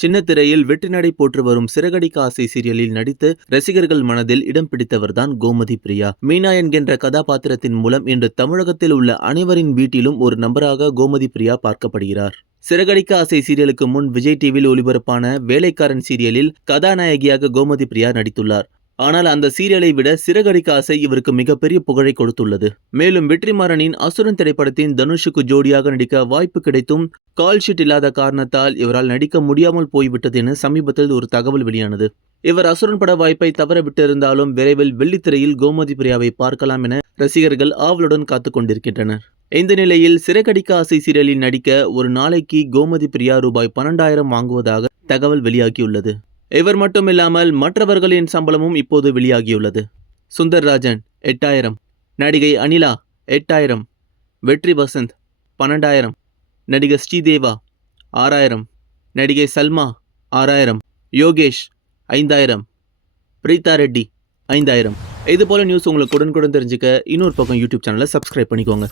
சின்ன திரையில் வெற்றி நடை போற்று வரும் சிறகடிக்க ஆசை சீரியலில் நடித்து ரசிகர்கள் மனதில் இடம் பிடித்தவர்தான் கோமதி பிரியா. மீனா என்கின்ற கதாபாத்திரத்தின் மூலம் இன்று தமிழகத்தில் உள்ள அனைவரின் வீட்டிலும் ஒரு நபராக கோமதி பிரியா பார்க்கப்படுகிறார். சிறகடிக்க ஆசை சீரியலுக்கு முன் விஜய் டிவியில் ஒளிபரப்பான வேலைக்காரன் சீரியலில் கதாநாயகியாக கோமதி பிரியா நடித்துள்ளார். ஆனால் அந்த சீரியலை விட சிறகடிக்க ஆசை இவருக்கு மிகப்பெரிய புகழை கொடுத்துள்ளது. மேலும் வெற்றிமாறனின் அசுரன் திரைப்படத்தின் தனுஷுக்கு ஜோடியாக நடிக்க வாய்ப்பு கிடைத்தும் கால் ஷீட் இல்லாத காரணத்தால் இவரால் நடிக்க முடியாமல் போய்விட்டது என சமீபத்தில் ஒரு தகவல் வெளியானது. இவர் அசுரன் பட வாய்ப்பை தவற விட்டிருந்தாலும் விரைவில் வெள்ளித்திரையில் கோமதி பிரியாவை பார்க்கலாம் என ரசிகர்கள் ஆவலுடன் காத்துக் கொண்டிருக்கின்றனர். இந்த நிலையில் சிறகடிக்க ஆசை சீரியலில் நடிக்க ஒரு நாளைக்கு கோமதி பிரியா ரூபாய் 12,000 வாங்குவதாக தகவல் வெளியாகியுள்ளது. இவர் மட்டுமில்லாமல் மற்றவர்களின் சம்பளமும் இப்போது வெளியாகியுள்ளது. சுந்தர்ராஜன் 8,000, நடிகை அனிலா 8,000, வெற்றி வசந்த் 12,000, நடிகர் ஸ்ரீதேவா 6,000, நடிகை சல்மா 6,000, யோகேஷ் 5,000, பிரீதா ரெட்டி 5,000. இதுபோல நியூஸ் உங்களுக்கு உடனுக்குடன் தெரிஞ்சுக்க இன்னொரு பக்கம் யூடியூப் சேனலை சப்ஸ்கிரைப் பண்ணிக்கோங்க.